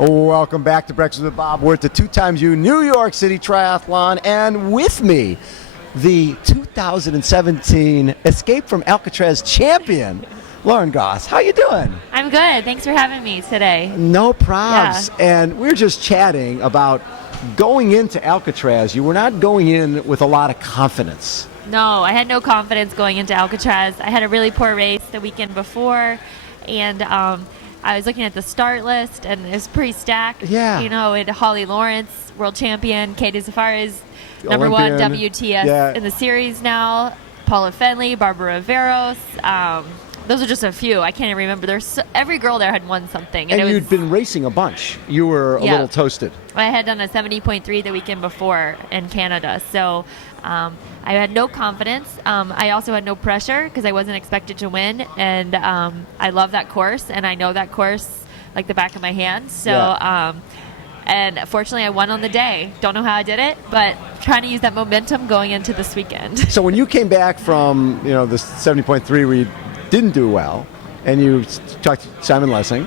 Welcome back to Breakfast with Bob. We're at the 2XU New York City Triathlon, and with me, the 2017 Escape from Alcatraz champion, Lauren Goss. How you doing? I'm good. Thanks for having me today. No probs. Yeah. And we're just chatting about going into Alcatraz. You were not going in with a lot of confidence. No, I had no confidence going into Alcatraz. I had a really poor race the weekend before, and I was looking at the start list, and it was pretty stacked. Yeah. You know, it had Holly Lawrence, world champion, Katie Zafaris, number Olympian. one WTS in the series now, Paula Fenley, Barbara Veros. Those are just a few. I can't even remember. Every girl there had won something. And you'd been racing a bunch. You were a little toasted. I had done a 70.3 the weekend before in Canada. So I had no confidence. I also had no pressure because I wasn't expected to win. And I love that course, and I know that course like the back of my hand. So, and fortunately, I won on the day. Don't know how I did it, but trying to use that momentum going into this weekend. So when you came back from the 70.3 where you didn't do well, and you talked to Simon Lessing,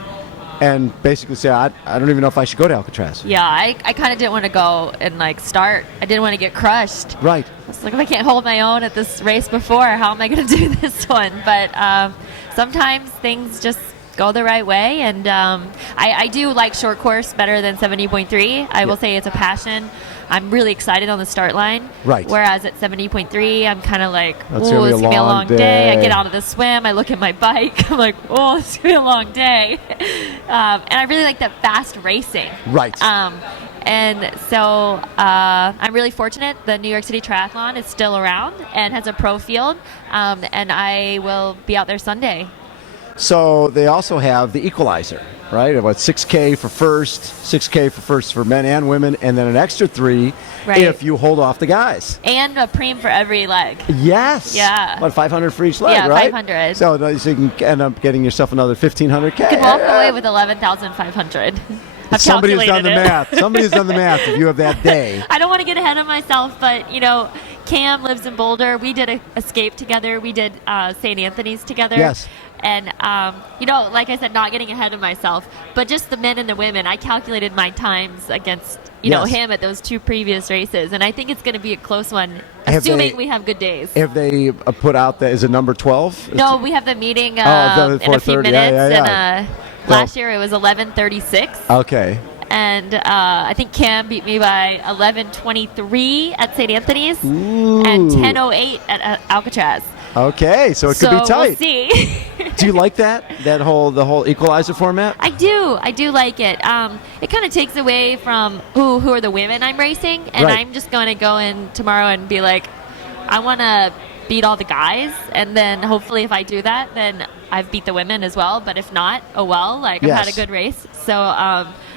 and basically say, I don't even know if I should go to Alcatraz. Yeah, I kind of didn't want to go and start. I didn't want to get crushed. Right. I was like, if I can't hold my own at this race before, how am I going to do this one? But sometimes things just go the right way, and I do like short course better than 70.3. I will say it's a passion. I'm really excited on the start line. Right. Whereas at 70.3, I'm kind of like, That's oh, it's going to be a long day. day. I get out of the swim. I look at my bike. I'm like, oh, it's going to be a long day. And I really like that fast racing. Right. And so I'm really fortunate the New York City Triathlon is still around and has a pro field. And I will be out there Sunday. So they also have the Equalizer, right? About 6K for first for men and women, and then an extra 3 if you hold off the guys. And a preem for every leg. Yes. Yeah. About 500 for each leg, yeah, right? 500. So you can end up getting yourself another 1,500K. You can walk away with 11,500. Somebody has done the math. Somebody has done the math if you have that day. I don't want to get ahead of myself, but, Cam lives in Boulder. We did a escape together. We did St. Anthony's together. Yes. And, like I said, not getting ahead of myself, but just the men and the women. I calculated my times against, him at those 2 previous races. And I think it's going to be a close one, assuming we have good days. Have they put out is it number 12? No, we have the meeting in a few minutes. Yeah. And last year it was 11:36. Okay. And I think Cam beat me by 11:23 at St. Anthony's. Ooh. And 10:08 at Alcatraz. Okay, so it could be tight. We'll see. Do you like the whole Equalizer format? I do like it. It kind of takes away from who are the women I'm racing, and I'm just going to go in tomorrow and be like, I want to beat all the guys, and then hopefully if I do that, then I've beat the women as well. But if not, oh well, I've had a good race. So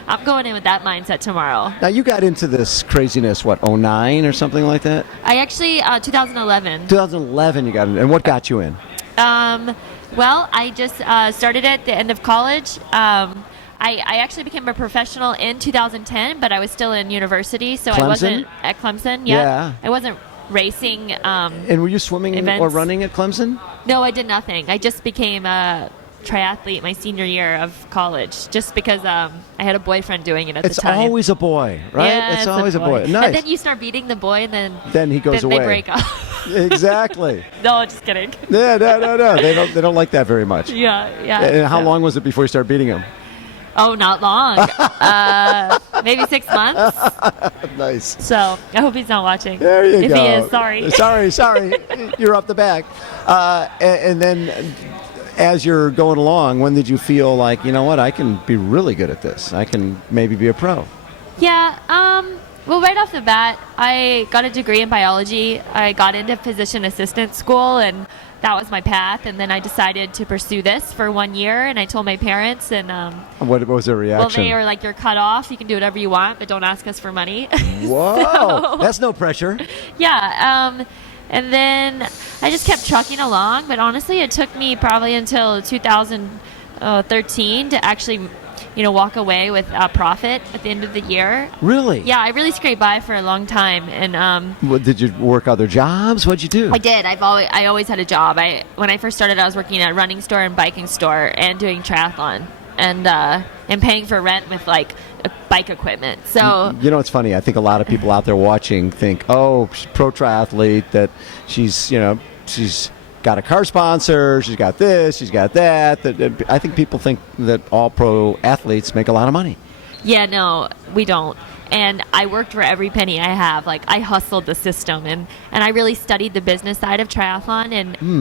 I'm going in with that mindset tomorrow. Now, you got into this craziness, 09 or something like that? I actually, 2011. 2011 you got in. And what got you in? Well, I just started at the end of college. I actually became a professional in 2010, but I was still in university, so Clemson? I wasn't at Clemson. Yeah. I wasn't racing. And were you swimming events. or running at Clemson? No, I did nothing. I just became a triathlete my senior year of college, just because I had a boyfriend doing it at the time. It's always a boy, right? Yeah, it's always a boy. Nice. And then you start beating the boy, and then he goes away. They break up. Exactly. No, just kidding. No. They don't like that very much. Yeah. And how long was it before you started beating him? Oh, not long. Maybe 6 months. Nice. So I hope he's not watching. There you if go. If he is, sorry. Sorry. You're up the back. And then as you're going along, when did you feel like, you know what, I can be really good at this. I can maybe be a pro. Yeah. Well, right off the bat, I got a degree in biology. I got into physician assistant school, and that was my path. And then I decided to pursue this for 1 year, and I told my parents. And what was their reaction? Well, they were like, "You're cut off. You can do whatever you want, but don't ask us for money." Whoa, that's no pressure. Yeah. And then I just kept trucking along. But honestly, it took me probably until 2013 to actually walk away with a profit at the end of the year. Really? Yeah, I really scraped by for a long time. And did you work other jobs? What'd you do? I did. I always had a job. When I first started, I was working at a running store and biking store and doing triathlon. and paying for rent with like bike equipment. So You know, it's funny. I think a lot of people out there watching think, oh, she's a pro triathlete, that she's got a car sponsor, she's got this, she's got that. I think people think that all pro athletes make a lot of money. yeah, no, we don't. And I worked for every penny I have. Like, I hustled the system, and I really studied the business side of triathlon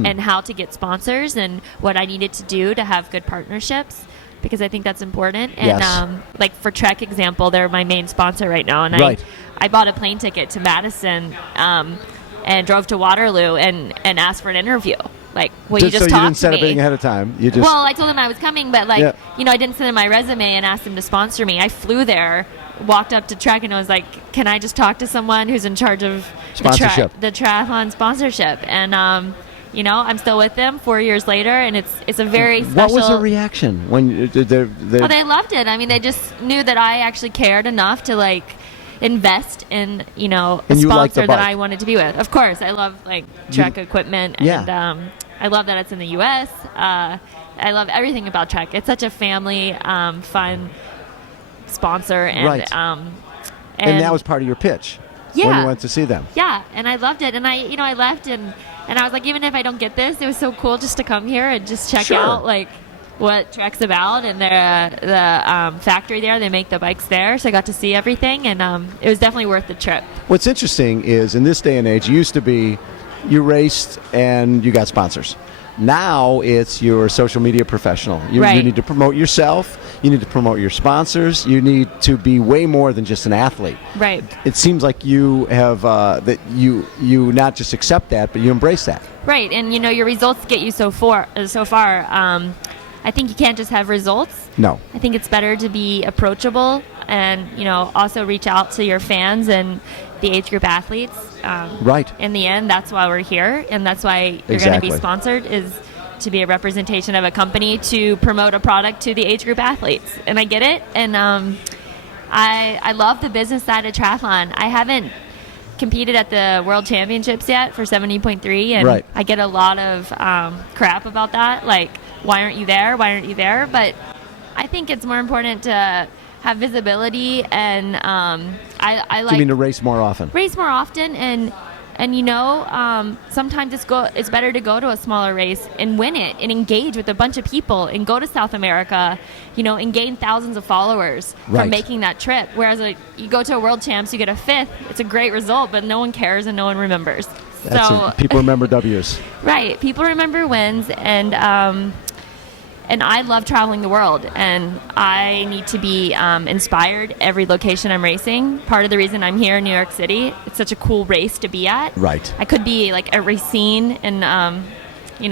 and how to get sponsors and what I needed to do to have good partnerships, because I think that's important. And Yes. like for Trek example, they're my main sponsor right now. And Right. I bought a plane ticket to Madison and drove to Waterloo and asked for an interview. Like, will you just so talk you didn't set to up anything me? ahead of time. You just Well, I told him I was coming, but like, Yeah. I didn't send him my resume and asked him to sponsor me. I flew there, walked up to Trek, and I was like, "Can I just talk to someone who's in charge of Sponsorship. the triathlon sponsorship?" And I'm still with them 4 years later, and it's a very special. What was the reaction when Well, they loved it. I mean, they just knew that I actually cared enough to like invest in a And you like the sponsor that bike. I wanted to be with. Of course, I love like Trek equipment, Yeah. and I love that it's in the U.S. I love everything about Trek. It's such a family, fun sponsor, and Right. and that was part of your pitch when Yeah. you went to see them. yeah, and I loved it. And I left, and I was like, even if I don't get this, it was so cool just to come here and just check Sure. out like what Trek's about, and the factory there. They make the bikes there, so I got to see everything, and it was definitely worth the trip. What's interesting is in this day and age, it used to be you raced and you got sponsors. Now it's you're a social media professional. You Right. need to promote yourself. You need to promote your sponsors. You need to be way more than just an athlete. Right. It seems like you have that you not just accept that, but you embrace that. Right, and your results get you so far. I think you can't just have results. No. I think it's better to be approachable, and also reach out to your fans and the age group athletes. Right. In the end, that's why we're here, and that's why you're going to Exactly. be sponsored, is to be a representation of a company to promote a product to the age group athletes. And I get it, and I love the business side of triathlon. I haven't competed at the World Championships yet for 70.3, and Right. I get a lot of crap about that, like, why aren't you there? Why aren't you there? But I think it's more important to have visibility, and I You like mean to race more often? race more often, and sometimes it's better to go to a smaller race and win it and engage with a bunch of people and go to South America, and gain thousands of followers Right. from making that trip. Whereas you go to a world champs, you get a fifth. It's a great result, but no one cares and no one remembers. People remember W's. Right, people remember wins, and I love traveling the world, and I need to be inspired every location I'm racing. Part of the reason I'm here in New York City, it's such a cool race to be at. Right. I could be like at Racine in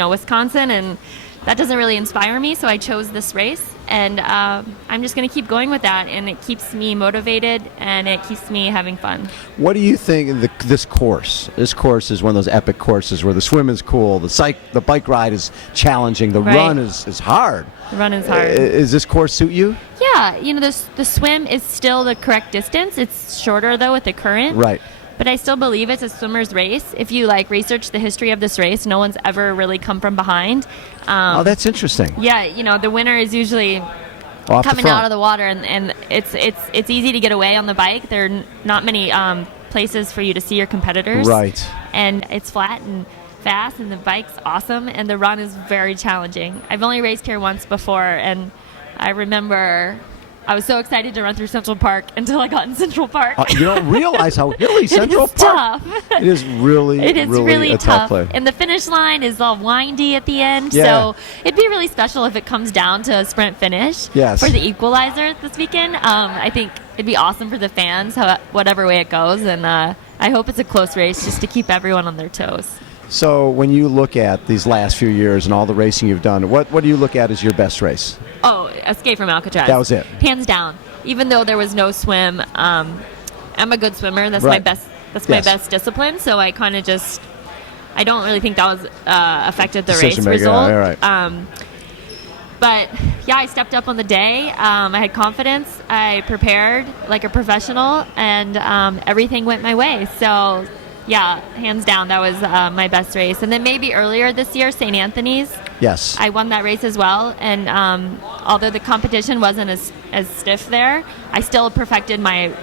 Wisconsin, and that doesn't really inspire me, so I chose this race, and I'm just going to keep going with that, and it keeps me motivated, and it keeps me having fun. What do you think of this course? This course is one of those epic courses where the swim is cool, the bike ride is challenging, the Right. run is hard. The run is hard. Does this course suit you? Yeah, the swim is still the correct distance. It's shorter, though, with the current. Right. But I still believe it's a swimmer's race. If you research the history of this race, no one's ever really come from behind. Oh, that's interesting. Yeah, the winner is usually Off the coming front. out of the water, and it's easy to get away on the bike. There are not many places for you to see your competitors. Right. And it's flat and fast, and the bike's awesome, and the run is very challenging. I've only raced here once before, and I remember I was so excited to run through Central Park until I got in Central Park. You don't realize how hilly Central It is Park. tough. It is really, It is really a tough play. And the finish line is all windy at the end. Yeah. So it'd be really special if it comes down to a sprint finish Yes. for the Equalizer this weekend. I think it'd be awesome for the fans, whatever way it goes. And I hope it's a close race just to keep everyone on their toes. So when you look at these last few years and all the racing you've done, what do you look at as your best race? Oh, Escape from Alcatraz. That was it. Hands down. Even though there was no swim, I'm a good swimmer. That's my Right. best. That's Yes. my best discipline. So I kind of I don't really think that was affected the race Decision maker, result. yeah, right. But yeah, I stepped up on the day. I had confidence. I prepared like a professional, and everything went my way. So Yeah, hands down, that was my best race. And then maybe earlier this year, St. Anthony's. Yes. I won that race as well. And although the competition wasn't as stiff there, I still perfected my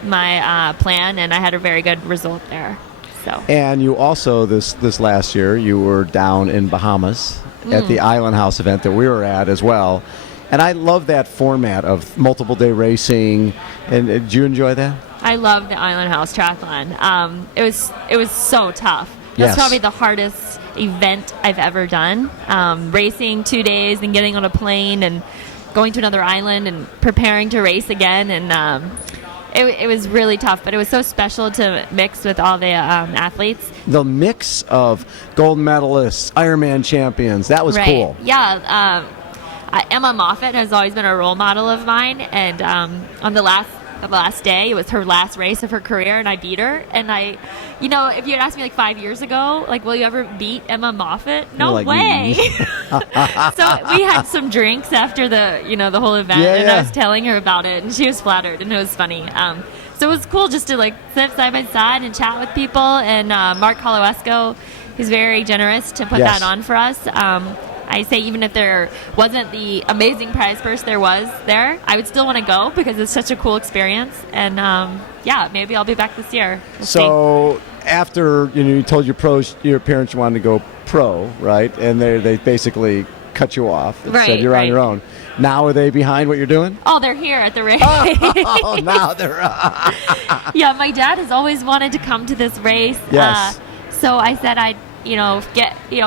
plan, and I had a very good result there. So. And you also, this last year, you were down in Bahamas at the Island House event that we were at as well. And I love that format of multiple day racing. And did you enjoy that? I love the Island House Triathlon. It was so tough. It was probably the hardest event I've ever done. Racing 2 days and getting on a plane and going to another island and preparing to race again. And it was really tough, but it was so special to mix with all the athletes. The mix of gold medalists, Ironman champions, that was cool. Yeah. Emma Moffitt has always been a role model of mine, and on the last day, it was her last race of her career, and I beat her. And if you had asked me like 5 years ago, like, will you ever beat Emma Moffitt? No way. So we had some drinks after the whole event, and I was telling her about it, and she was flattered, and it was funny. So it was cool just to like sit side by side and chat with people. And Mark Holoesco, who's very generous to put that on for us. I say even if there wasn't the amazing prize purse there was there, I would still want to go because it's such a cool experience. And maybe I'll be back this year. We'll see. After you told your parents you wanted to go pro, right? And they basically cut you off and said you're on your own. Now are they behind what you're doing? Oh, they're here at the race. Oh, now they're. Yeah, my dad has always wanted to come to this race. Yes. So I said I'd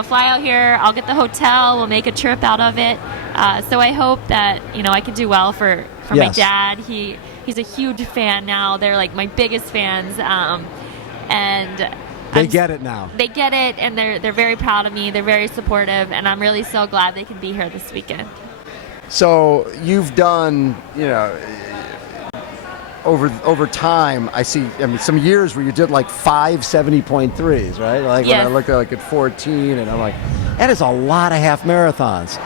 fly out here. I'll get the hotel. We'll make a trip out of it. So I hope that I can do well for my dad. He's a huge fan now. They're like my biggest fans. And they get it now. They get it, and they're very proud of me. They're very supportive, and I'm really so glad they can be here this weekend. So you've done, over time, I see, some years where you did like 5 70.3s, right? Like when I looked at 14, and I'm like, that is a lot of half marathons.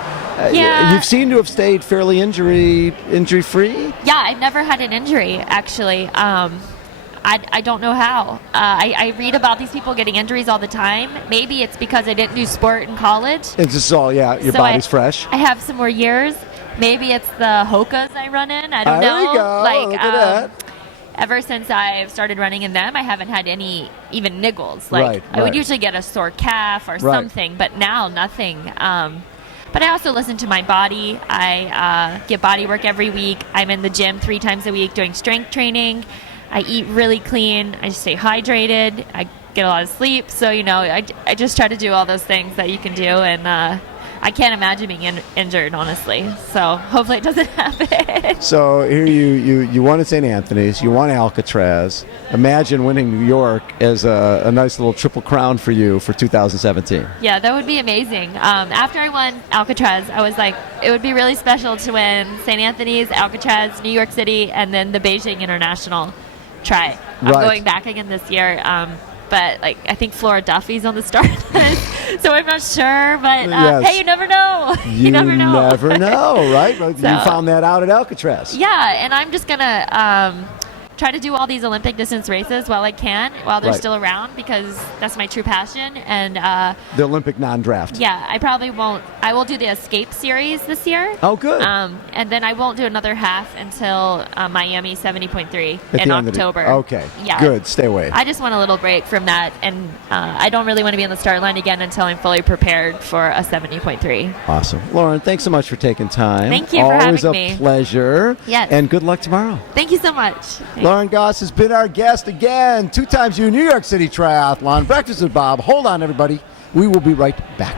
You've seemed to have stayed fairly injury-free? Yeah, I've never had an injury, actually. I don't know how. I read about these people getting injuries all the time. Maybe it's because I didn't do sport in college. It's just all, your body's fresh. I have some more years. Maybe it's the Hokas I run in. I don't know. There you go. Look at that. Ever since I've started running in them, I haven't had any even niggles. Like I would usually get a sore calf or something, but now nothing. But I also listen to my body. I get body work every week. I'm in the gym 3 times a week doing strength training. I eat really clean. I stay hydrated. I get a lot of sleep. So, I just try to do all those things that you can do. And I can't imagine being injured, honestly. So hopefully it doesn't happen. So here you won at St. Anthony's. You won Alcatraz. Imagine winning New York as a nice little triple crown for you for 2017. Yeah, that would be amazing. After I won Alcatraz, I was like, it would be really special to win St. Anthony's, Alcatraz, New York City, and then the Beijing International Tri. I'm going back again this year. But I think Flora Duffy's on the start list, so I'm not sure. But hey, you never know. You never know. Never know, right? You found that out at Alcatraz. Yeah, and I'm just gonna try to do all these Olympic distance races while I can, while they're still around, because that's my true passion. And the Olympic non-draft. Yeah, I probably won't. I will do the Escape series this year. Oh, good. And then I won't do another half until Miami 70.3 in October. Okay. Yeah. Good. Stay away. I just want a little break from that, and I don't really want to be on the start line again until I'm fully prepared for a 70.3. Awesome. Lauren, thanks so much for taking time. Thank you for having me. Always a pleasure. Yes. And good luck tomorrow. Thank you so much. Lauren Goss has been our guest again. 2 times New York City Triathlon. Breakfast with Bob. Hold on, everybody. We will be right back.